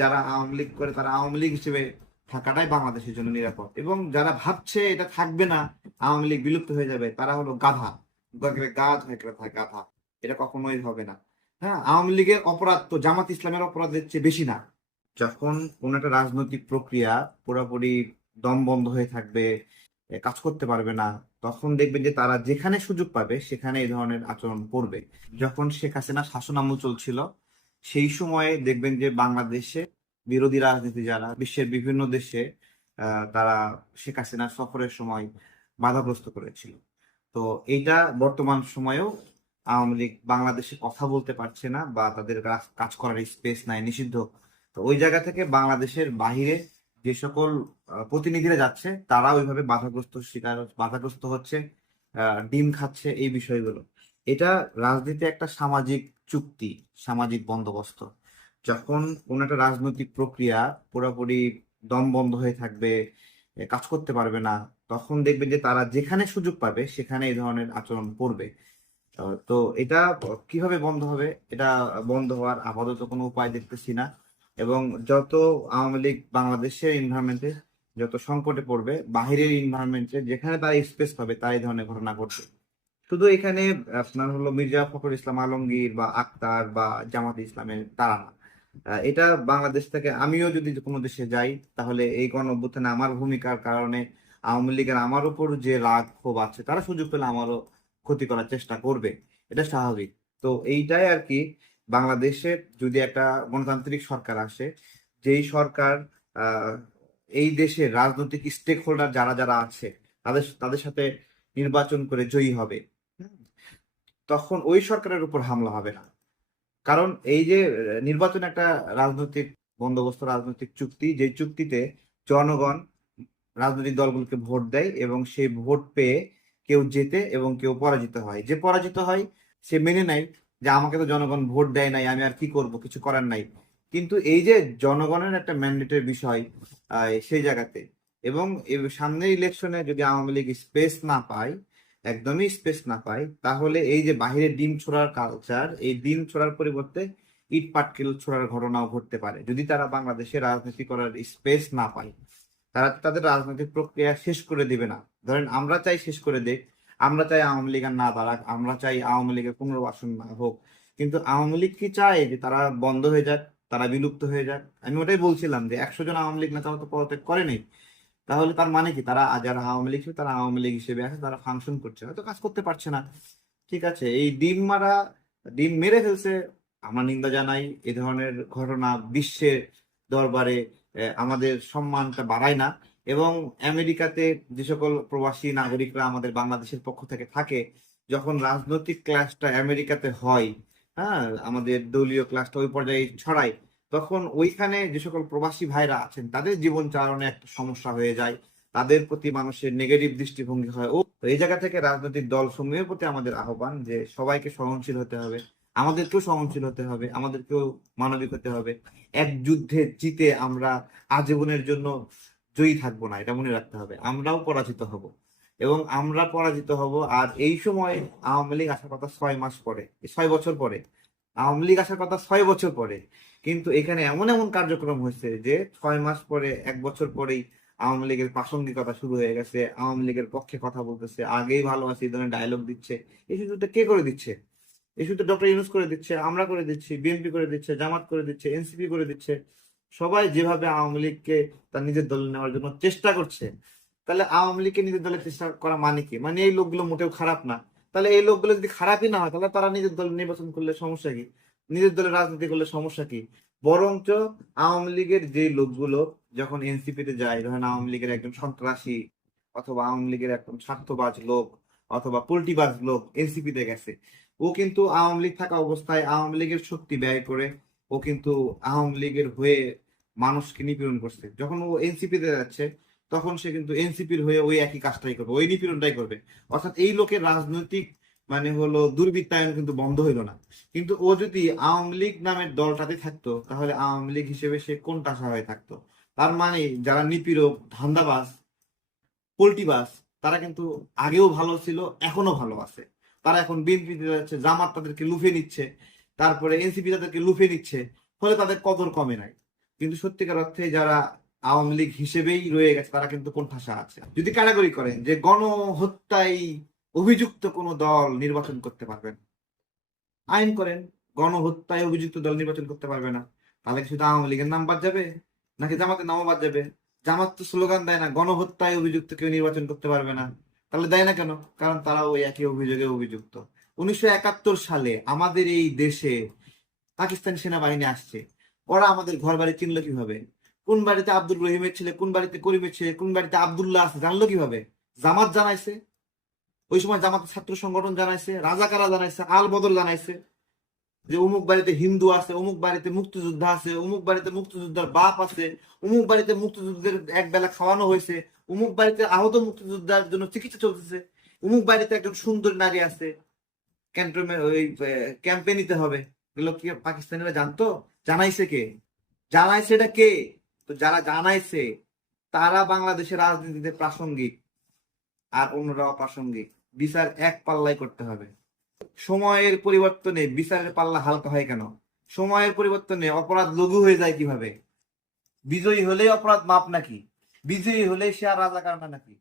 যারা আওয়ামী লীগ করে তারা আওয়ামী লীগ হিসেবে থাকাটাই বাংলাদেশের জন্য নিরাপদ, এবং যারা ভাবছে এটা থাকবে না, আওয়ামী লীগ বিলুপ্ত হয়ে যাবে, তারা হলো গাধা। গাছ হয়ে থাকে গাধা। এটা কখনোই হবে না। হ্যাঁ, আওয়ামী লীগের অপরাধ তো জামাত ইসলামের অপরাধের চেয়ে বেশি না। যখন কোন একটা রাজনৈতিক প্রক্রিয়া পুরোপুরি দম বন্ধ হয়ে থাকবে, কাজ করতে পারবে না, তখন দেখবেন যে তারা যেখানে সুযোগ পাবে সেখানে এই ধরনের আচরণ করবে। যখন শেখ হাসিনা শাসন আমল চলছিল, সেই সময়ে দেখবেন যে বাংলাদেশে বিরোধী রাজনীতি যারা বিশ্বের বিভিন্ন দেশে তারা শেখ হাসিনা সফরের সময় বাধাগ্রস্ত করেছিল। তো এইটা বর্তমান সময়েও আওয়ামী লীগ বাংলাদেশে কথা বলতে পারছে না, বা তাদের কাজ করার স্পেস নাই, নিষিদ্ধ। তো ওই জায়গা থেকে বাংলাদেশের বাহিরে যে সকল প্রতিনিধিরা যাচ্ছে, তারা ওইভাবে বাধাগ্রস্ত হচ্ছে, ডিম খাচ্ছে, এই বিষয়গুলো। এটা রাজনীতি একটা সামাজিক চুক্তি, সামাজিক বন্দোবস্ত। যখন কোন একটা রাজনৈতিক প্রক্রিয়া পুরোপুরি দম বন্ধ হয়ে থাকবে, কাজ করতে পারবে না, তখন দেখবেন যে তারা যেখানে সুযোগ পাবে সেখানে এই ধরনের আচরণ করবে। তো এটা কিভাবে বন্ধ হবে? এটা বন্ধ হওয়ার আপাতত কোনো উপায় দেখতেছি না। এবং যত আওয়ামী লীগ বাংলাদেশের এনভায়রনমেন্টে যত সংকটে পড়বে, বাহিরের এনভায়রনমেন্টে যেখানে তারা স্পেস পাবে, তারা এই ধরনের ঘটনা ঘটবে। শুধু এখানে আপনার হলো মির্জা ফখরুল ইসলাম আলমগীর বা আক্তার বা জামাত ইসলামের তারা না। এটা বাংলাদেশ থেকে আমিও যদি কোনো দেশে যাই, তাহলে এই গণ অভ্যুত্থানে আমার ভূমিকার কারণে আওয়ামী লীগের আমার উপর যে রাগ ক্ষোভ আছে, তারা সুযোগ পেলে আমারও ক্ষতি করার চেষ্টা করবে। এটা স্বাভাবিক। তো এইটাই আর কি। বাংলাদেশে যদি একটা গণতান্ত্রিক সরকার আসে, যেই সরকার আহ এই দেশের রাজনৈতিক স্টেক হোল্ডার যারা যারা আছে, তাদের তাদের সাথে নির্বাচন করে জয়ী হবে, হুম, তখন ওই সরকারের উপর হামলা হবে না। কারণ এই যে নির্বাচন একটা রাজনৈতিক বন্দোবস্ত, রাজনৈতিক চুক্তি, যে চুক্তিতে জনগণ রাজনৈতিক দলগুলোকে ভোট দেয়, এবং সেই ভোট পেয়ে কেউ জেতে এবং কেউ পরাজিত হয়। যে পরাজিত হয় সে মেনে নেয় যে আমাকে তো জনগণ ভোট দেয় নাই, আমি আর কি করব, কিছু করার নাই। কিন্তু এই যে জনগণের একটা ম্যান্ডেটের বিষয় সেই জায়গাতে, এবং সামনের ইলেকশনে যদি আওয়ামী লীগ স্পেস না পায়, একদমই স্পেস না পায়, তাহলে এই যে বাহিরে ডিম ছোড়ার কালচার, এই ডিম ছোড়ার পরিবর্তে ইট পাটকেল ছোড়ার ঘটনাও ঘটতে পারে, যদি তারা বাংলাদেশে রাজনীতি করার স্পেস না পায়। তারা তাদের রাজনৈতিক প্রক্রিয়া শেষ করে দিবে না। ধরেন আমরা চাই শেষ করে দেখ, আমরা চাই আওয়ামী লীগ আর না দাঁড়াক, আমরা চাই আওয়ামী লীগের পুনর্বাসন না হোক, কিন্তু আওয়ামী লীগ কি চায় যে তারা বন্ধ হয়ে যাক, তারা বিলুপ্ত হয়ে যাক? আমি ওটাই বলছিলাম যে 100 জন আওয়ামী লীগ নেতা তো পদত্যাগ করেনি। তাহলে তার মানে কি, তারা যারা আওয়ামী লীগ ছিল তারা আওয়ামী লীগ হিসেবে আছে, তারা ফাংশন করছে, হয়তো কাজ করতে পারছে না। ঠিক আছে, এই ডিম মেরে ফেলছে, আমরা নিন্দা জানাই। এ ধরনের ঘটনা বিশ্বের দরবারে আমাদের সম্মানটা বাড়ায় না। এবং আমেরিকাতে যে সকল প্রবাসী নাগরিকরা আমাদের বাংলাদেশের পক্ষ থেকে থাকে, যখন রাজনৈতিক ক্লাসটা আমেরিকাতে হয়, হ্যাঁ, আমাদের দলীয় ক্লাসটা ওই পর্যায়ে ছড়ায়, তখন ওইখানে যে সকল প্রবাসী ভাইরা আছেন তাদের জীবন চালনে একটা সমস্যা হয়ে যায়, তাদের প্রতি মানুষের নেগেটিভ দৃষ্টিভঙ্গি হয়। তো এই জায়গা থেকে রাজনৈতিক দল সমূহের প্রতি আমাদের আহ্বান যে সবাইকে সহনশীল হতে হবে, আমাদেরকেও সহনশীল হতে হবে, আমাদেরকেও মানবিক হতে হবে। এক যুদ্ধে জিতে আমরা আজীবনের জন্য জয়ী থাকবো না, এটা মনে রাখতে হবে। আমরাও পরাজিত হব, এবং আমরা পরাজিত হব। আর এই সময় আওয়ামী লীগ আসার কথা 6 মাস পরে, 6 বছর পরে। আওয়ামী লীগ আসার কথা 6 বছর পরে, কিন্তু এখানে এমন এমন কার্যক্রম হয়েছে যে 6 মাস পরে, 1 বছর পরেই আওয়ামী লীগের প্রাসঙ্গিকতা শুরু হয়ে গেছে, আওয়ামী লীগের পক্ষে কথা বলতেছে, আগেই ভালো আছে এই ধরনের ডায়লগ দিচ্ছে। এই সুযোগটা কে করে দিচ্ছে? এই সুযোগটা ডক্টর ইউনূস করে দিচ্ছে, আমরা করে দিচ্ছি, বিএনপি করে দিচ্ছে, জামাত করে দিচ্ছে, এনসিপি করে দিচ্ছে। সবাই যেভাবে আওয়ামী লীগকে তার নিজের দলে নেওয়ার জন্য চেষ্টা করছে, তাহলে আওয়ামী লীগকে নিজের দলে চেষ্টা করা মানে কি? মানে এই লোকগুলো মোটেও খারাপ না। তাহলে এই লোকগুলো যদি খারাপই না হয়, তাহলে তারা নিজের দল নির্বাচন করলে সমস্যা কি? নিজের দলে রাজনীতি করলে সমস্যা কি? বরঞ্চ আওয়ামী লীগের যে লোকগুলো যখন এনসিপি তে যায়, ধরেন আওয়ামী লীগের একজন সন্ত্রাসী অথবা আওয়ামী লীগের একজন স্বার্থবাজ লোক অথবা পল্টিবাজ লোক এনসিপি তে গেছে, ও কিন্তু আওয়ামী লীগ থাকা অবস্থায় আওয়ামী লীগের শক্তি ব্যয় করে ও কিন্তু আওয়ামী লীগের হয়ে মানুষকে নিপীড়ন করছে। যখন ও এনসিপি তে যাচ্ছে, তখন সে কিন্তু এনসিপির হয়ে ওই একই কাজটাই করবে, ওই নিপীড়নটাই করবে। অর্থাৎ এই লোকের রাজনৈতিক মানে হলো দুর্বৃত্তায়ন কিন্তু বন্ধ হইলো না। কিন্তু ও যদি আওয়ামী লীগ নামের দলটাতে থাকতো, তাহলে আওয়ামী লীগ হিসেবে সে কোনটা হয়ে থাকতো? তার মানে যারা নিপীড়ক, ধান্দাবাজ, পোল্টিবাজ, তারা কিন্তু আগেও ভালো ছিল, এখনো ভালো আছে। তারা এখন বিএনপি যাচ্ছে, জামাত তাদেরকে লুফে নিচ্ছে, তারপরে এনসিপি তাদেরকে লুফে নিচ্ছে, ফলে তাদের কদর কমে নাই। কিন্তু সত্যিকার অর্থে যারা আওয়ামী লীগ হিসেবেই রয়ে গেছে তারা কিন্তু কোণঠাসা আছে। যদি কারাগারি করেন যে গণহত্যায় অভিযুক্ত কোনো দল নির্বাচন করতে পারবেন, আইন করেন গণহত্যায় অভিযুক্ত দল নির্বাচন করতে পারবে না, তাহলে কি শুধু আওয়ামী লীগের নাম বাদ যাবে নাকি জামাতের নামও বাদ যাবে? জামাত তো স্লোগান দেয় না গণহত্যায় অভিযুক্ত কেউ নির্বাচন করতে পারবে না, তাহলে দেয় না কেন? কারণ তারা ওই একই অভিযোগে অভিযুক্ত। 1971 সালে আমাদের এই দেশে পাকিস্তানি সেনাবাহিনী আসছে, ওরা আমাদের ঘর বাড়ি চিনলো কিভাবে? কোন বাড়িতে আব্দুল রহিমের ছেলে, কোন বাড়িতে করিমের ছেলে, কোন বাড়িতে আব্দুল্লাহ আছে জানলো কিভাবে? জামাত জানাইছে, ওই সময় জামাতের ছাত্র সংগঠন জানাইছে, রাজাকারা জানাইছে, আল বদল জানাইছে যে অমুক বাড়িতে হিন্দু আছে, অমুক বাড়িতে মুক্তিযোদ্ধা আছে, অমুক বাড়িতে মুক্তিযোদ্ধার বাপ আছে, অমুক বাড়িতে মুক্তিযুদ্ধের এক বেলা খাওয়ানো হয়েছে, অমুক বাড়িতে আহত মুক্তিযোদ্ধার জন্য চিকিৎসা চলতেছে, অমুক বাড়িতে একজন সুন্দর নারী আছে, ওই ক্যাম্পে নিতে হবে। এগুলো কি পাকিস্তানিরা জানতো? জানাইছে কে? জানাইছে এটা কে? তো যারা জানাইছে তারা বাংলাদেশের রাজনীতিতে প্রাসঙ্গিক, আর অন্যরা অপ্রাসঙ্গিক। বিচার এক পাল্লায় করতে হবে। সময়ের পরিবর্তনে বিচারের পাল্লা হালকা হয় কেন? সময়ের পরিবর্তনে অপরাধ লঘু হয়ে যায় কিভাবে? বিজয়ী হলেই অপরাধ মাপ নাকি? বিজয়ী হলেই সে আর রাজাকার না নাকি?